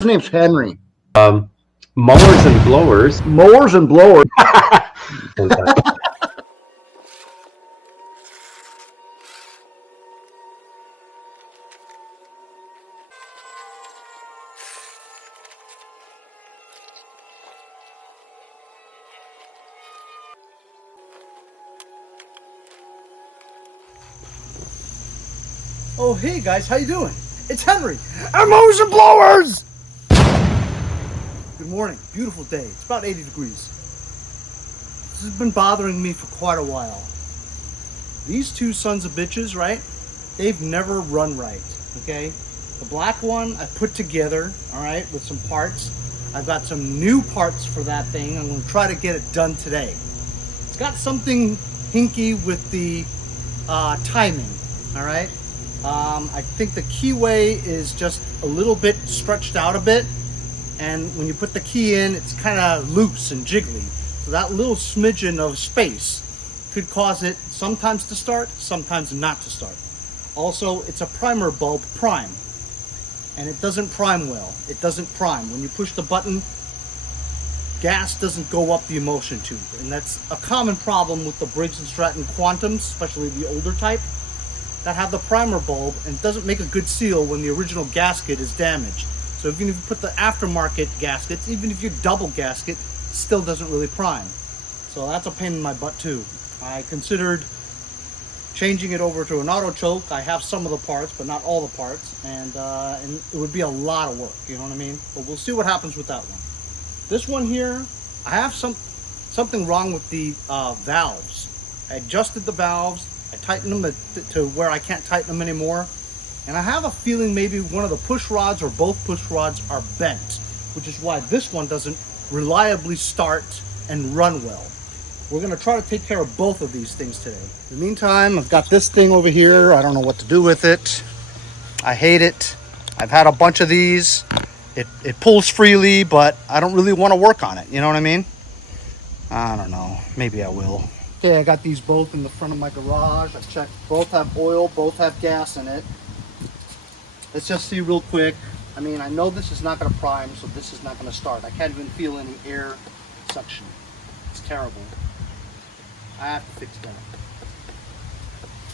His name's Henry. Mowers and blowers. Mowers and blowers. Oh, hey guys, how you doing? It's Henry, and Mowers and Blowers! Good morning, beautiful day. It's about 80 degrees. This has been bothering me for quite a while. These two sons of bitches, right? They've never run right, okay? The black one I put together, all right, with some parts. I've got some new parts for that thing. I'm gonna try to get it done today. It's got something hinky with the timing, all right? I think the keyway is just a little bit stretched out a bit, and when you put the key in, it's kind of loose and jiggly. So that little smidgen of space could cause it sometimes to start, sometimes not to start. Also, it's a primer bulb prime, and it doesn't prime well. It doesn't prime. When you push the button, gas doesn't go up the emulsion tube, and that's a common problem with the Briggs & Stratton Quantums, especially the older type, that have the primer bulb and doesn't make a good seal when the original gasket is damaged. So even if you put the aftermarket gaskets, even if you double gasket, it still doesn't really prime. So that's a pain in my butt too. I considered changing it over to an auto choke. I have some of the parts, but not all the parts, and it would be a lot of work, you know what I mean? But we'll see what happens with that one. This one here, I have something wrong with the valves. I adjusted the valves. I tightened them to where I can't tighten them anymore. And I have a feeling maybe one of the push rods or both push rods are bent, which is why this one doesn't reliably start and run well. We're gonna try to take care of both of these things today. In the meantime, I've got this thing over here. I don't know what to do with it. I hate it. I've had a bunch of these. It pulls freely, but I don't really want to work on it. You know what I mean? I don't know. Maybe I will. Okay, I got these both in the front of my garage. I checked. Both have oil, both have gas in it. Let's just see real quick. I mean, I know this is not going to prime, so this is not going to start. I can't even feel any air suction. It's terrible. I have to fix that.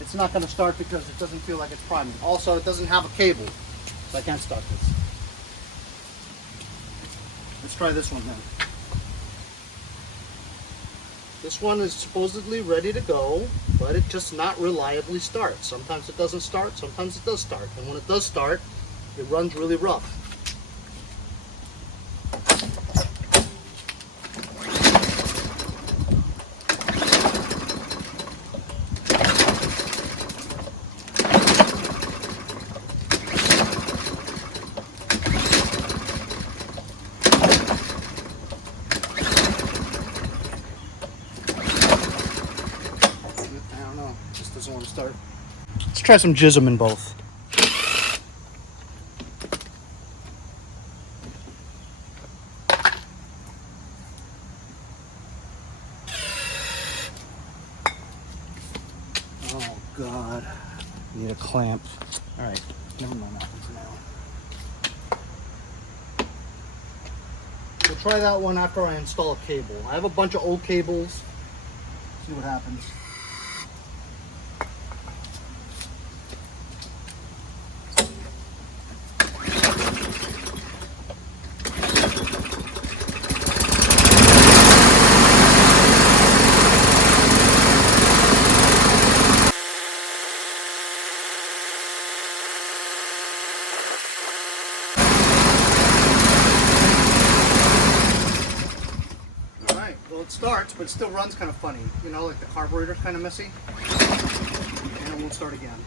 It's not going to start because it doesn't feel like it's priming. Also, it doesn't have a cable, so I can't start this. Let's try this one then. This one is supposedly ready to go, but it just not reliably starts. Sometimes it doesn't start, sometimes it does start. And when it does start, it runs really rough. Want to start. Let's try some jism in both. Oh God, I need a clamp. All right, never mind that one for now. We'll try that one after I install a cable. I have a bunch of old cables. See what happens. It starts, but it still runs kind of funny. You know, like the carburetor's kind of messy. And it won't start again.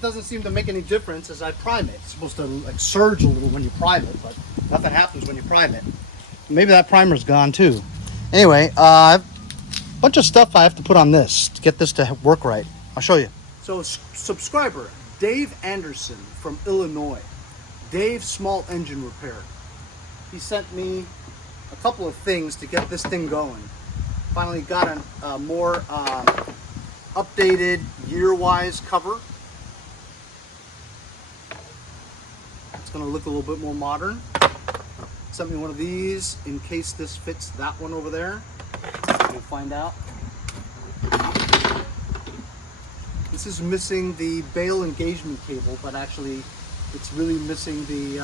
Doesn't seem to make any difference as I prime it. It's supposed to like surge a little when you prime it, but nothing happens when you prime it. Maybe that primer's gone too. Anyway, a bunch of stuff I have to put on this to get this to work right. I'll show you. So subscriber Dave Anderson from Illinois, Dave's Small Engine Repair. He sent me a couple of things to get this thing going. Finally got a more updated year-wise cover. It's gonna look a little bit more modern. Sent me one of these in case this fits that one over there. We'll find out. This is missing the bail engagement cable, but actually it's really missing the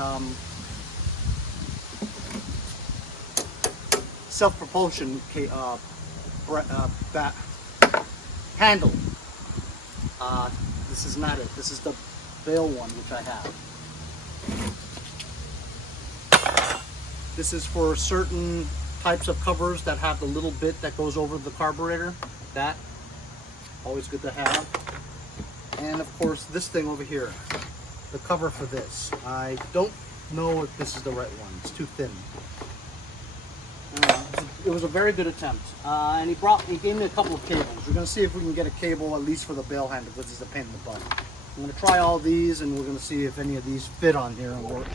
self-propulsion handle. This is not it. This is the bail one, which I have. This is for certain types of covers that have the little bit that goes over the carburetor. That, always good to have. And of course, this thing over here, the cover for this. I don't know if this is the right one. It's too thin. It was a very good attempt. And he gave me a couple of cables. We're gonna see if we can get a cable at least for the bail handle, because it's a pain in the butt. I'm gonna try all these, and we're gonna see if any of these fit on here and work.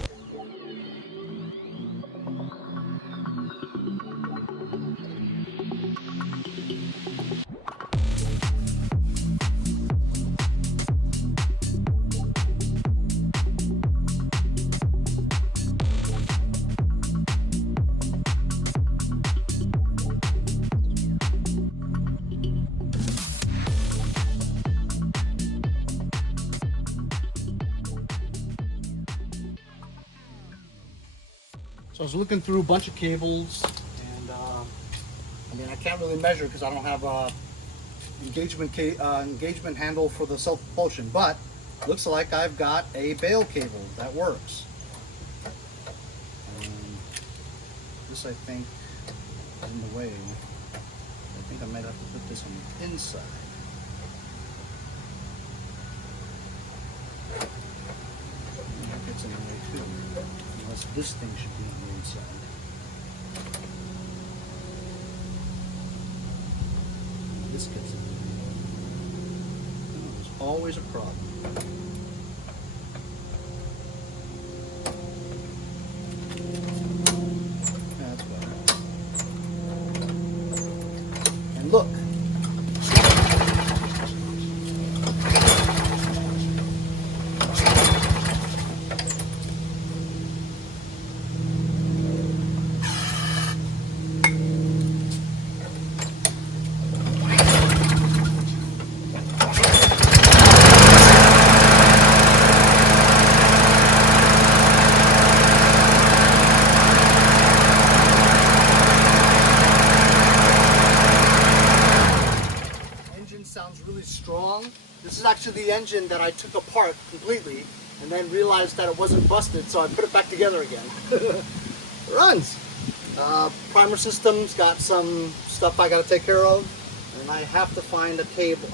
So I was looking through a bunch of cables, and I mean, I can't really measure because I don't have a engagement handle for the self-propulsion, but looks like I've got a bail cable that works. And this, I think, is in the way. I think I might have to put this on the inside. That gets in the way too. Unless this thing should be on the inside. This gets in the way. There's always a problem. That's better. And look. Sounds really strong. This is actually the engine that I took apart completely and then realized that it wasn't busted, so I put it back together again. It runs. Primer system's got some stuff I got to take care of, and I have to find a cable,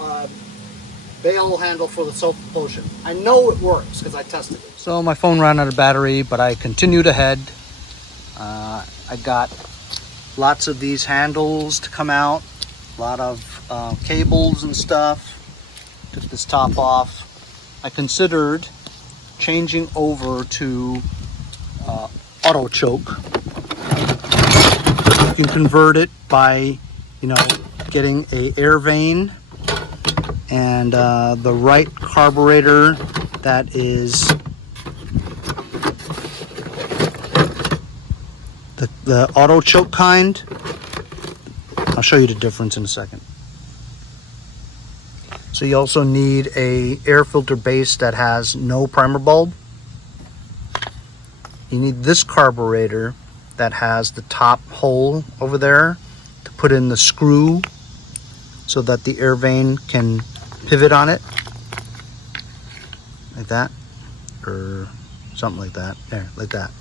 bail handle for the self-propulsion. I know it works because I tested it. So my phone ran out of battery, but I continued ahead. I got lots of these handles to come out, a lot of cables and stuff. Took this top off. I considered changing over to auto choke. You can convert it by, getting a air vane and the right carburetor that is the auto choke kind. I'll show you the difference in a second. So you also need a air filter base that has no primer bulb. You need this carburetor that has the top hole over there to put in the screw so that the air vane can pivot on it. Like that, or something like that. There, like that.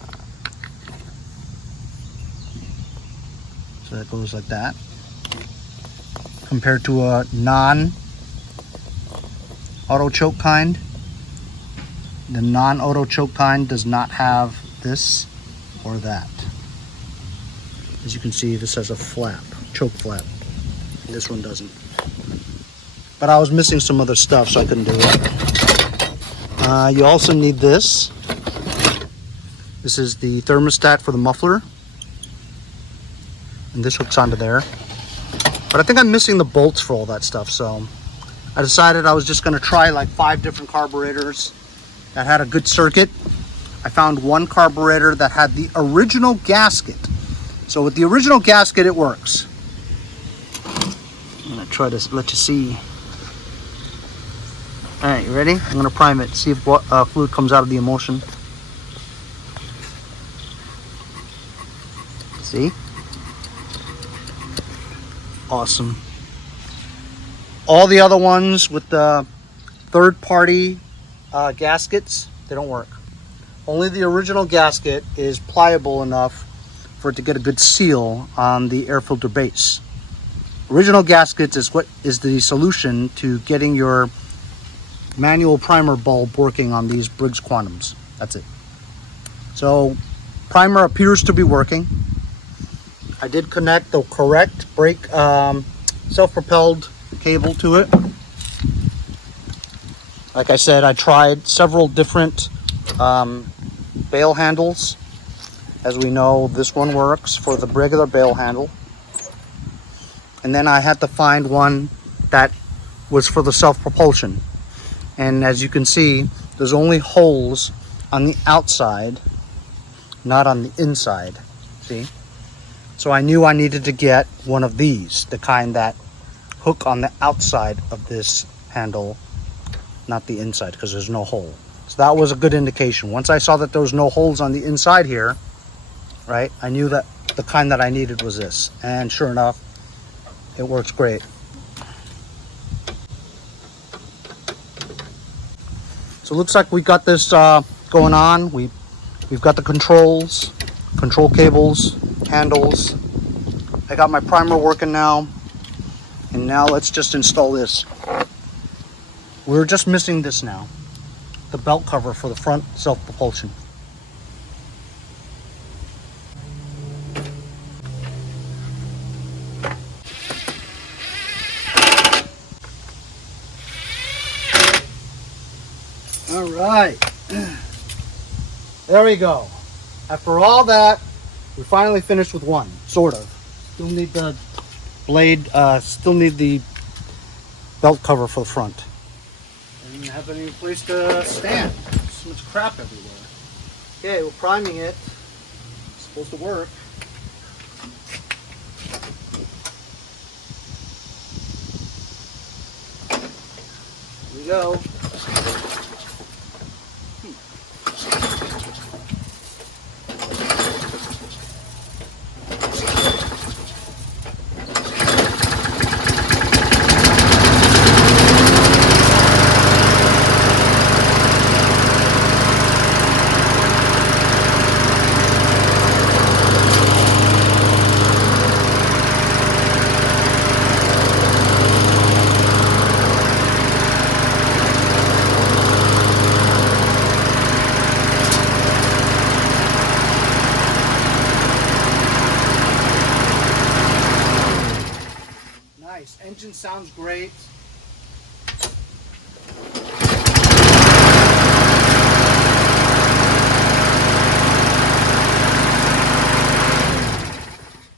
So that goes like that. Compared to a non-auto choke kind. The non-auto choke kind does not have this or that. As you can see, this has a flap, choke flap. This one doesn't. But I was missing some other stuff, so I couldn't do it. You also need this. This is the thermostat for the muffler. And this hooks onto there. But I think I'm missing the bolts for all that stuff, so I decided I was just going to try like 5 different carburetors that had a good circuit. I found one carburetor that had the original gasket. So with the original gasket, it works. I'm going to try to let you see. All right, you ready? I'm going to prime it, see if what fluid comes out of the emulsion. See? Awesome. All the other ones with the third-party gaskets, they don't work. Only the original gasket is pliable enough for it to get a good seal on the air filter base. Original gaskets is what is the solution to getting your manual primer bulb working on these Briggs Quantums. That's it. So primer appears to be working. I did connect the correct brake self-propelled cable to it. Like I said, I tried several different bail handles. As we know, this one works for the regular bail handle. And then I had to find one that was for the self-propulsion. And as you can see, there's only holes on the outside, not on the inside. See? So I knew I needed to get one of these, the kind that hook on the outside of this handle, not the inside, because there's no hole. So that was a good indication. Once I saw that there was no holes on the inside here, right, I knew that the kind that I needed was this. And sure enough, it works great. So it looks like we got this going on. We've got the control cables, handles. I got my primer working now. And now let's just install this. We're just missing this now. The belt cover for the front self-propulsion. All right. There we go. After all that, we finally finished with one, sort of. Still need the blade, still need the belt cover for the front. And have any place to stand. There's so much crap everywhere. Okay, we're priming it. It's supposed to work. Here we go. Engine sounds great.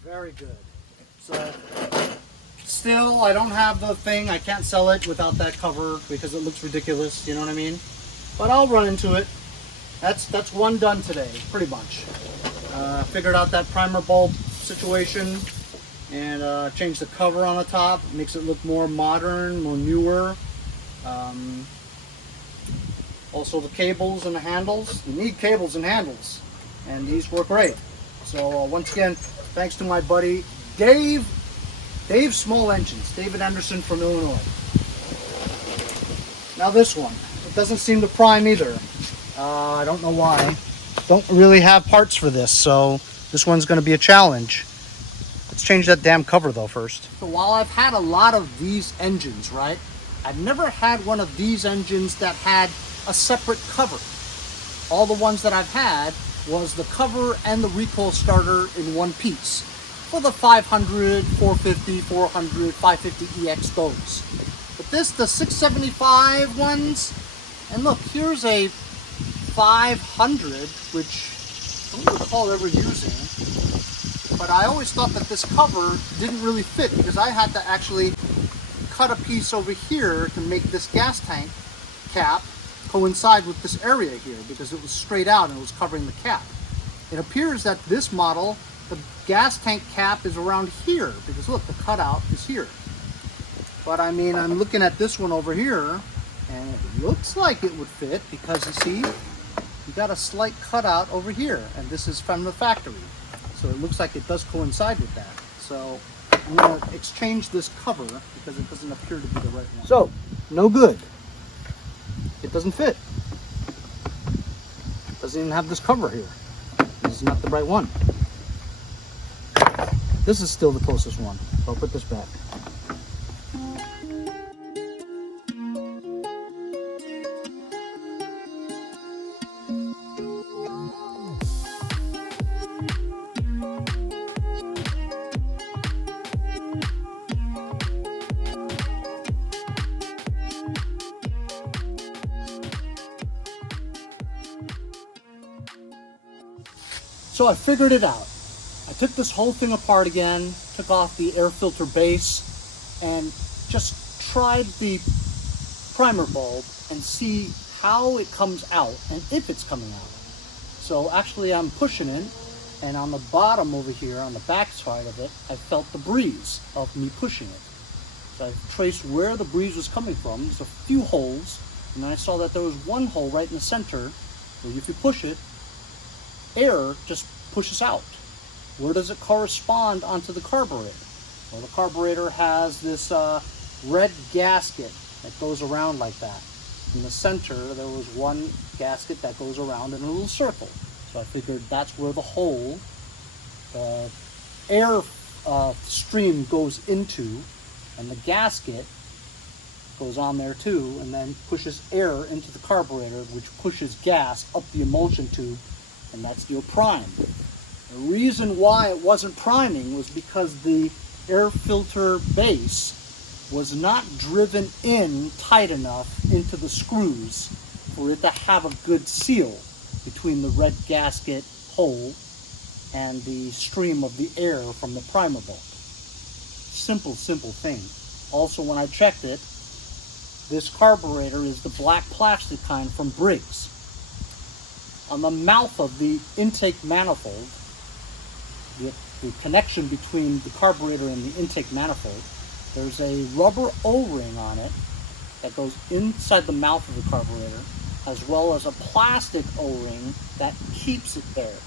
Very good. So still, I don't have the thing. I can't sell it without that cover because it looks ridiculous. You know what I mean? But I'll run into it. That's one done today, pretty much. Figured out that primer bulb situation. And change the cover on the top, makes it look more modern, more newer. Also the cables and the handles. You need cables and handles, and these work great. So once again, thanks to my buddy Dave Small Engines, David Anderson from Illinois. Now this one, it doesn't seem to prime either. I don't know why. Don't really have parts for this, so this one's going to be a challenge. Let's change that damn cover though first. So while I've had a lot of these engines, right, I've never had one of these engines that had a separate cover. All the ones that I've had was the cover and the recoil starter in one piece. for the 500, 450, 400, 550 EX goes. But this, the 675 ones, and look, here's a 500, which I don't recall ever using, but I always thought that this cover didn't really fit because I had to actually cut a piece over here to make this gas tank cap coincide with this area here because it was straight out and it was covering the cap. It appears that this model, the gas tank cap is around here because look, the cutout is here. But I mean, I'm looking at this one over here and it looks like it would fit because you see, you got a slight cutout over here and this is from the factory. So it looks like it does coincide with that. So I'm going to exchange this cover because it doesn't appear to be the right one. So, no good. It doesn't fit. It doesn't even have this cover here. This is not the right one. This is still the closest one. So I'll put this back. So I figured it out. I took this whole thing apart again, took off the air filter base, and just tried the primer bulb and see how it comes out and if it's coming out. So actually I'm pushing it, and on the bottom over here, on the back side of it, I felt the breeze of me pushing it. So I traced where the breeze was coming from. There's a few holes, and then I saw that there was one hole right in the center where if you push it, air just pushes out. Where does it correspond onto the carburetor? Well, the carburetor has this red gasket that goes around like that. In the center, there was one gasket that goes around in a little circle. So I figured that's where the hole, the air stream goes into, and the gasket goes on there too, and then pushes air into the carburetor, which pushes gas up the emulsion tube, and that's your prime. The reason why it wasn't priming was because the air filter base was not driven in tight enough into the screws for it to have a good seal between the red gasket hole and the stream of the air from the primer bulb. Simple thing. Also, when I checked it, this carburetor is the black plastic kind from Briggs. On the mouth of the intake manifold, the connection between the carburetor and the intake manifold, there's a rubber O-ring on it that goes inside the mouth of the carburetor, as well as a plastic O-ring that keeps it there.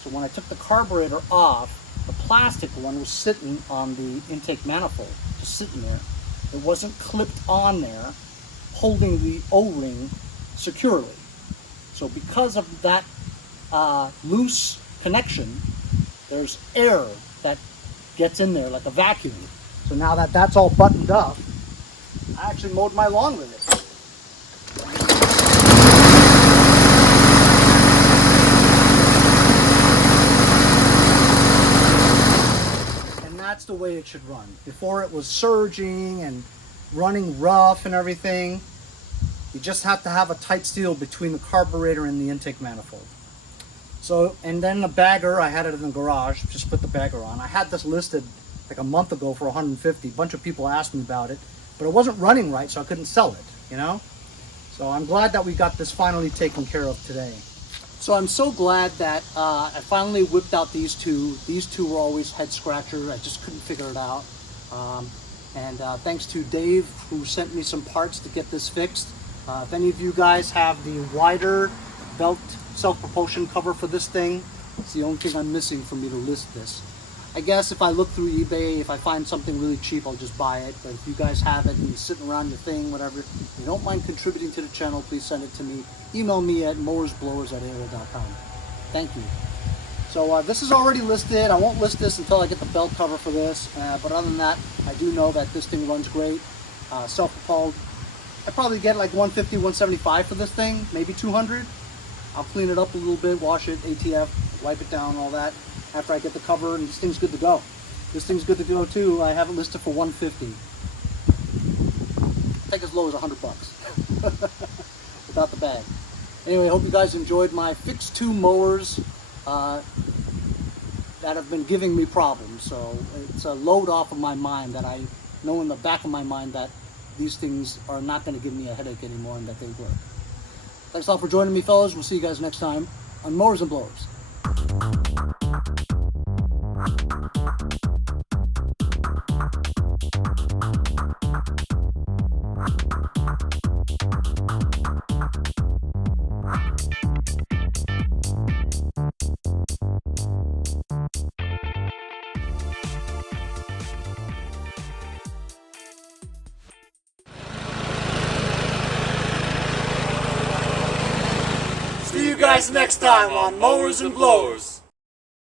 So when I took the carburetor off, the plastic one was sitting on the intake manifold, just sitting there. It wasn't clipped on there, holding the O-ring securely. So because of that loose connection, there's air that gets in there like a vacuum. So now that that's all buttoned up, I actually mowed my lawn with it. And that's the way it should run. Before it was surging and running rough and everything. You just have to have a tight seal between the carburetor and the intake manifold. So, and then the bagger, I had it in the garage, just put the bagger on. I had this listed like a month ago for 150. A bunch of people asked me about it, but it wasn't running right, so I couldn't sell it, you know? So I'm glad that we got this finally taken care of today. So I'm so glad that I finally whipped out these two. These two were always head scratchers. I just couldn't figure it out. Thanks to Dave, who sent me some parts to get this fixed. If any of you guys have the wider belt self-propulsion cover for this thing, it's the only thing I'm missing for me to list this. I guess if I look through eBay, if I find something really cheap, I'll just buy it. But if you guys have it and you're sitting around your thing, whatever, if you don't mind contributing to the channel, please send it to me. Email me at mowersblowers@aol.com. Thank you. So this is already listed. I won't list this until I get the belt cover for this. But other than that, I do know that this thing runs great. Self-propelled. I probably get like 150, 175 for this thing, maybe 200. I'll clean it up a little bit, wash it, ATF, wipe it down, all that. after I get the cover, and this thing's good to go. This thing's good to go too. I have it listed for $150. I think as low as $100 without the bag. Anyway, I hope you guys enjoyed my Fix 2 mowers that have been giving me problems. So it's a load off of my mind that I know in the back of my mind that these things are not going to give me a headache anymore and that they work. Thanks a lot for joining me, fellas. We'll see you guys next time on Mowers and Blowers. See you guys next time on Mowers and Blowers.